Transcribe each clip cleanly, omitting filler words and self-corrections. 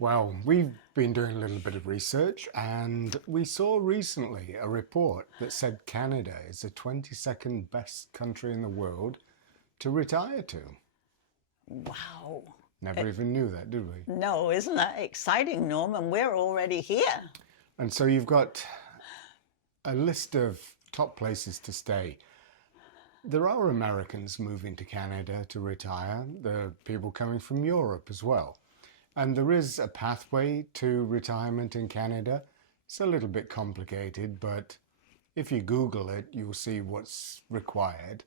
Well, we've been doing a little bit of research and we saw recently a report that said Canada is the 22nd best country in the world to retire to. Wow. Never even knew that, did we? No, isn't that exciting, Norm? And we're already here. And so you've got a list of top places to stay. There are Americans moving to Canada to retire. There are people coming from Europe as well. And there is a pathway to retirement in Canada. It's a little bit complicated, but if you Google it, you'll see what's required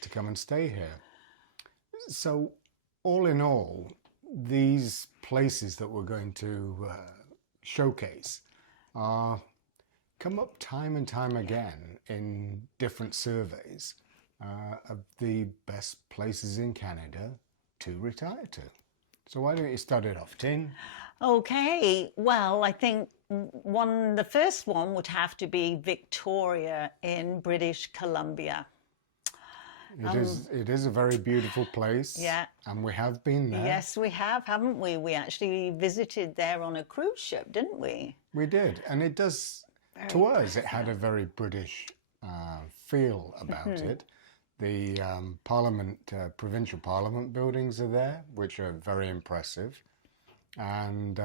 to come and stay here. So all in all, these places that we're going to showcase come up time and time again in different surveys of the best places in Canada to retire to. So why don't you start it off, Tin? Okay, well, I think the first one would have to be Victoria in British Columbia. It is a very beautiful place. Yeah. And we have been there. Yes, we have, haven't we? We actually visited there on a cruise ship, didn't we? We did. And it does, to us, it had a very British feel about it. The provincial parliament buildings are there, which are very impressive. And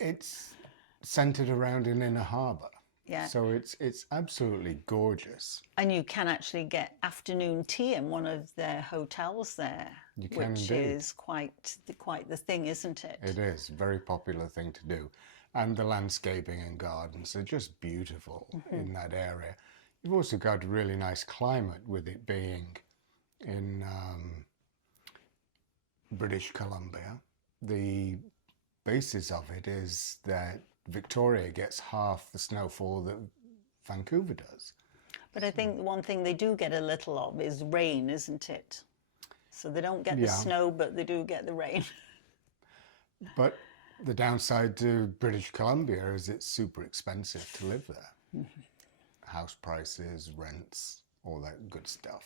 it's centered around an inner harbour. Yeah. So it's absolutely gorgeous. And you can actually get afternoon tea in one of their hotels there, You can which indeed. is quite the thing, isn't it? It is a very popular thing to do. And the landscaping and gardens are just beautiful in that area. You've also got a really nice climate with it being in British Columbia. The basis of it is that Victoria gets half the snowfall that Vancouver does. But I think one thing they do get a little of is rain, isn't it? So they don't get the snow, but they do get the rain. But the downside to British Columbia is it's super expensive to live there. House prices, rents, all that good stuff.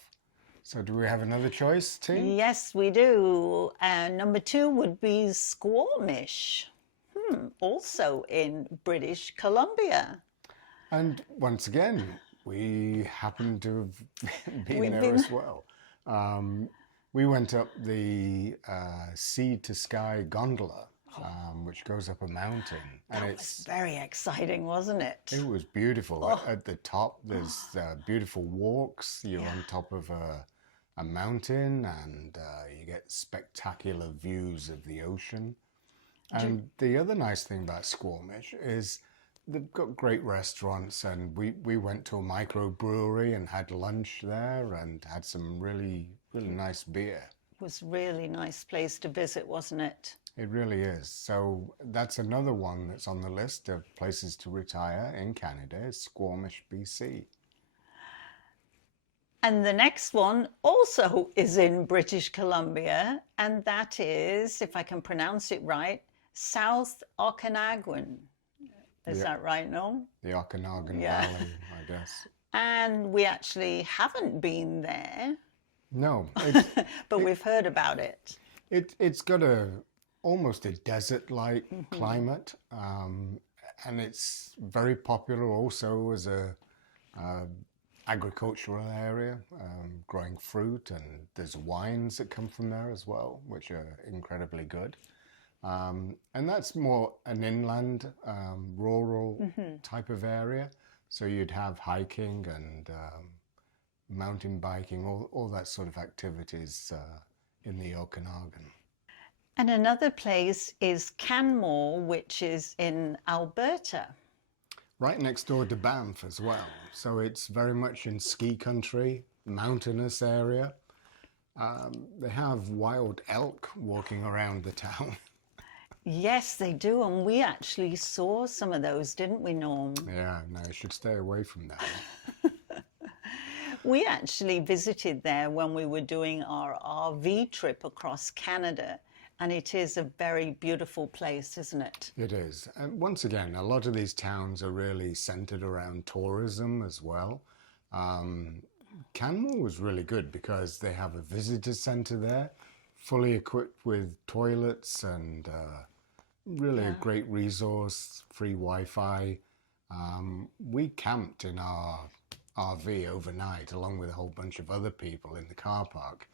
So do we have another choice, Tim? Yes, we do. Number 2 would be Squamish, also in British Columbia. And once again, we happen to have been there as well. We went up the Sea to Sky gondola, which goes up a mountain. And That was very exciting, wasn't it? It was beautiful. At the top, there's beautiful walks. You're on top of a mountain and you get spectacular views of the ocean. And the other nice thing about Squamish is they've got great restaurants, and we went to a microbrewery and had lunch there and had some really, really nice beer. It was a really nice place to visit, wasn't it? It really is. So that's another one that's on the list of places to retire in Canada, is Squamish, BC. And the next one also is in British Columbia, and that is, if I can pronounce it right, South Okanagan. Is that right, no? The Okanagan Valley, I guess. And we actually haven't been there. No. But we've heard about it. It's got almost a desert-like climate, and it's very popular also as a agricultural area, growing fruit, and there's wines that come from there as well, which are incredibly good. And that's more an inland, rural type of area. So you'd have hiking and mountain biking, all that sort of activities in the Okanagan. And another place is Canmore, which is in Alberta. Right next door to Banff as well. So it's very much in ski country, mountainous area. They have wild elk walking around the town. Yes, they do. And we actually saw some of those, didn't we, Norm? Yeah, no, you should stay away from that. We actually visited there when we were doing our RV trip across Canada. And it is a very beautiful place, isn't it? It is. And once again, a lot of these towns are really centered around tourism as well. Canmore was really good because they have a visitor center there, fully equipped with toilets and really a great resource, free Wi-Fi. We camped in our RV overnight along with a whole bunch of other people in the car park,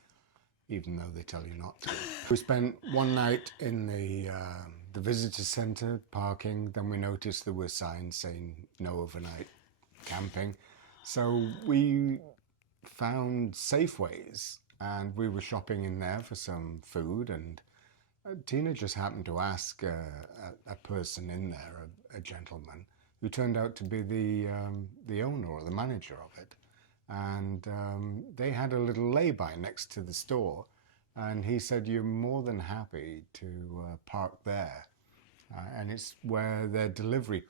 even though they tell you not to. We spent one night in the visitor centre parking. Then we noticed there were signs saying no overnight camping. So we found Safeways and we were shopping in there for some food, and Tina just happened to ask a person in there, a gentleman, who turned out to be the owner or the manager of it. And they had a little lay-by next to the store, and he said, you're more than happy to park there. And it's where their delivery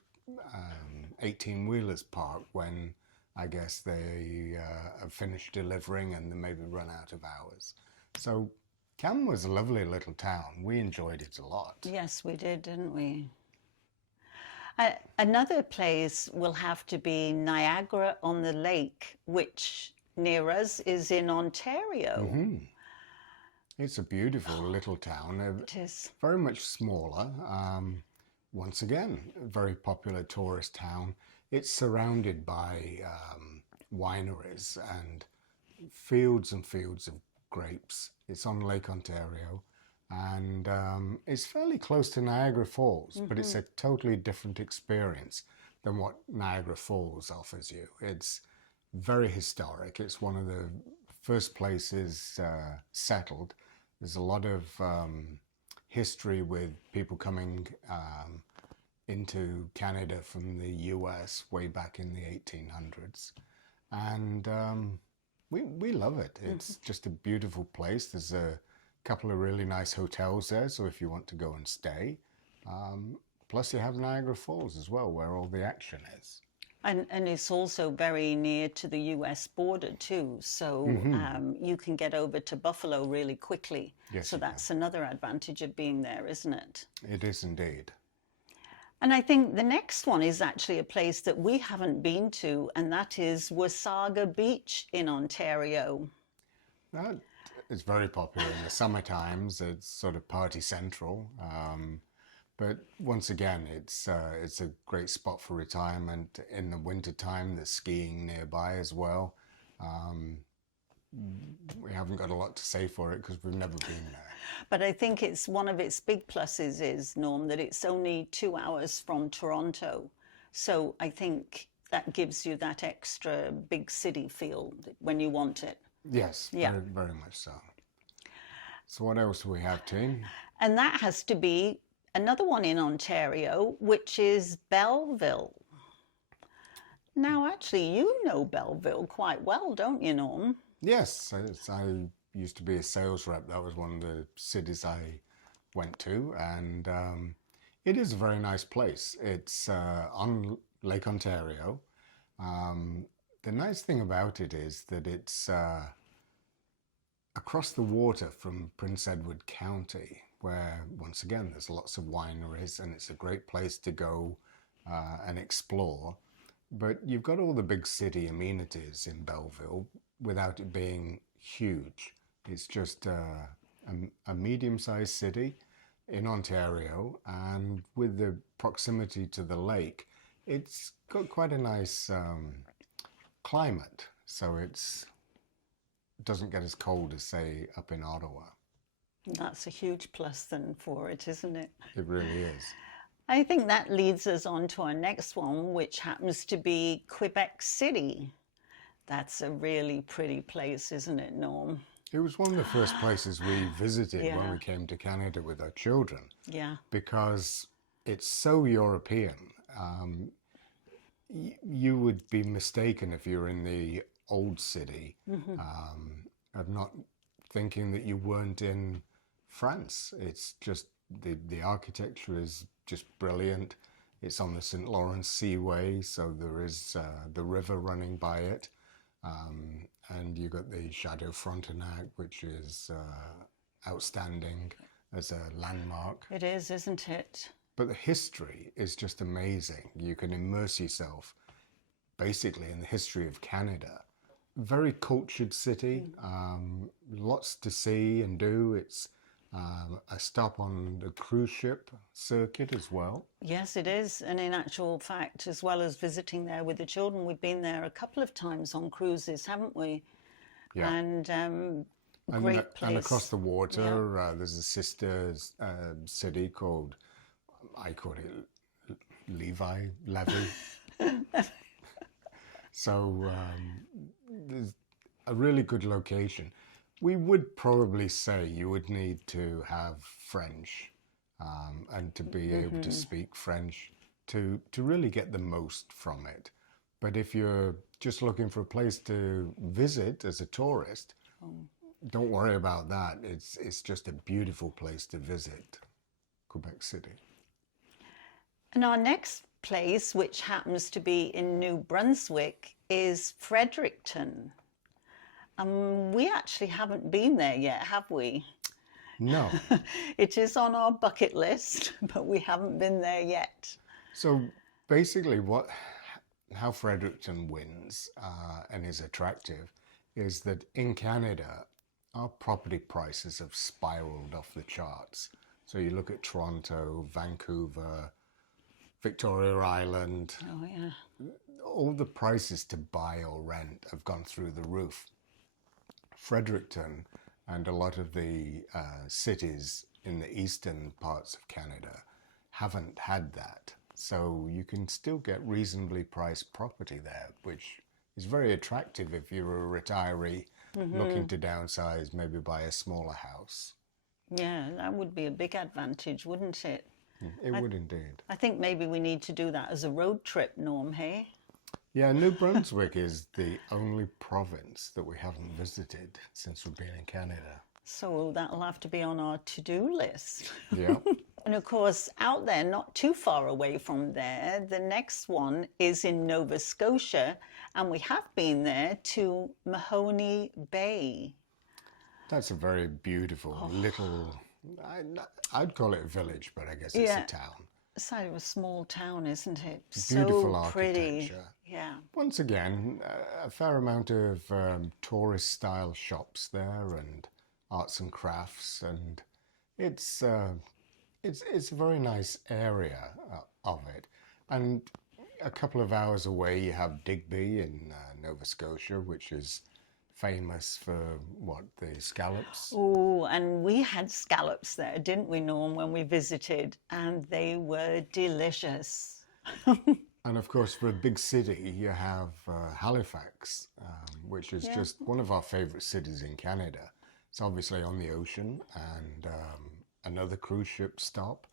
18-wheelers park when I guess they have finished delivering and they maybe run out of hours. So Canmore was a lovely little town. We enjoyed it a lot. Yes, we did, didn't we? Another place will have to be Niagara-on-the-Lake, which near us is in Ontario. Mm-hmm. It's a beautiful little town. It is. Very much smaller. Once again, a very popular tourist town. It's surrounded by wineries and fields of grapes. It's on Lake Ontario, and it's fairly close to Niagara Falls, but it's a totally different experience than what Niagara Falls offers you. It's very historic. It's one of the first places settled. There's a lot of history with people coming into Canada from the US way back in the 1800s. And we love it. It's just a beautiful place. There's a couple of really nice hotels there, so if you want to go and stay. Plus you have Niagara Falls as well, where all the action is. And it's also very near to the US border too, so you can get over to Buffalo really quickly. Yes, so that's another advantage of being there, isn't it? It is indeed. And I think the next one is actually a place that we haven't been to, and that is Wasaga Beach in Ontario. That is very popular in the summer times. It's sort of party central. But once again, it's a great spot for retirement. In the winter time, there's skiing nearby as well. We haven't got a lot to say for it because we've never been there. But I think it's one of its big pluses is, Norm, that it's only 2 hours from Toronto. So I think that gives you that extra big city feel when you want it. Yes, very, very much so. So what else do we have, Tim? And that has to be another one in Ontario, which is Belleville. Now, actually, you know Belleville quite well, don't you, Norm? Yes, I used to be a sales rep. That was one of the cities I went to, and it is a very nice place. It's on Lake Ontario. The nice thing about it is that it's across the water from Prince Edward County, where, once again, there's lots of wineries, and it's a great place to go and explore. But you've got all the big city amenities in Belleville without it being huge. It's just a medium-sized city in Ontario, and with the proximity to the lake, it's got quite a nice climate. So it doesn't get as cold as, say, up in Ottawa. That's a huge plus then for it, isn't it? It really is. I think that leads us on to our next one, which happens to be Quebec City. That's a really pretty place, isn't it, Norm? It was one of the first places we visited when we came to Canada with our children. Yeah. Because it's so European. You would be mistaken if you're in the old city of not thinking that you weren't in France. It's just the architecture is just brilliant. It's on the St. Lawrence Seaway, so there is the river running by it. And you got the Chateau Frontenac, which is outstanding as a landmark. It is, isn't it? But the history is just amazing. You can immerse yourself basically in the history of Canada. Very cultured city, lots to see and do. It's a stop on the cruise ship circuit as well. Yes, it is. And in actual fact, as well as visiting there with the children, we've been there a couple of times on cruises, haven't we? Yeah. And And, great place. and across the water, there's a sister city called, I call it Levy. So there's a really good location. We would probably say you would need to have French and to be able to speak French to really get the most from it. But if you're just looking for a place to visit as a tourist, don't worry about that. It's just a beautiful place to visit, Quebec City. And our next place, which happens to be in New Brunswick, is Fredericton. We actually haven't been there yet, have we? No. It is on our bucket list, but we haven't been there yet. So basically how Fredericton wins and is attractive is that in Canada, our property prices have spiraled off the charts. So you look at Toronto, Vancouver, Victoria Island, all the prices to buy or rent have gone through the roof. Fredericton and a lot of the cities in the eastern parts of Canada haven't had that. So you can still get reasonably priced property there, which is very attractive if you're a retiree looking to downsize, maybe buy a smaller house. Yeah, that would be a big advantage, wouldn't it? It would indeed. I think maybe we need to do that as a road trip, Norm, hey? Yeah, New Brunswick is the only province that we haven't visited since we've been in Canada. So that'll have to be on our to-do list. Yeah. And of course, out there, not too far away from there, the next one is in Nova Scotia, and we have been there to Mahoney Bay. That's a very beautiful little, I'd call it a village, but I guess it's a town. It's kind of a small town, isn't it? Beautiful so pretty. architecture. Yeah. Once again, a fair amount of tourist-style shops there and arts and crafts, and it's a very nice area of it. And a couple of hours away, you have Digby in Nova Scotia, which is famous for the scallops. Oh, and we had scallops there, didn't we, Norm, when we visited, and they were delicious. And of course, for a big city, you have Halifax, which is just one of our favorite cities in Canada. It's obviously on the ocean and another cruise ship stop,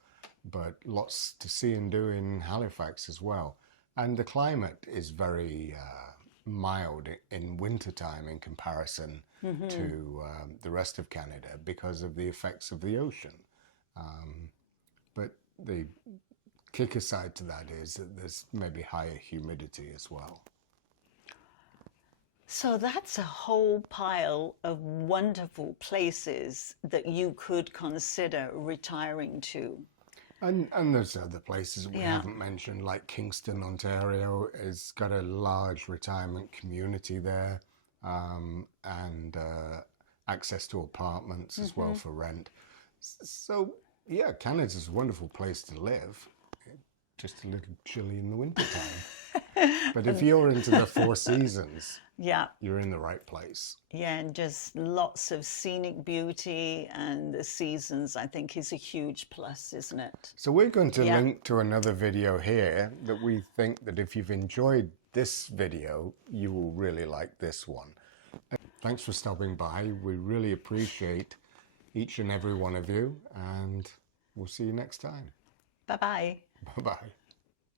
but lots to see and do in Halifax as well. And the climate is very mild in wintertime in comparison to the rest of Canada because of the effects of the ocean. But the kicker side to that is that there's maybe higher humidity as well. So that's a whole pile of wonderful places that you could consider retiring to. And there's other places we haven't mentioned, like Kingston, Ontario. It's got a large retirement community there, and access to apartments as well for rent. So, yeah, Canada's a wonderful place to live. Just a little chilly in the wintertime. But if you're into the four seasons, you're in the right place. Yeah, and just lots of scenic beauty, and the seasons, I think, is a huge plus, isn't it? So we're going to link to another video here that we think that if you've enjoyed this video, you will really like this one. Thanks for stopping by. We really appreciate each and every one of you, and we'll see you next time. Bye-bye. Bye-bye.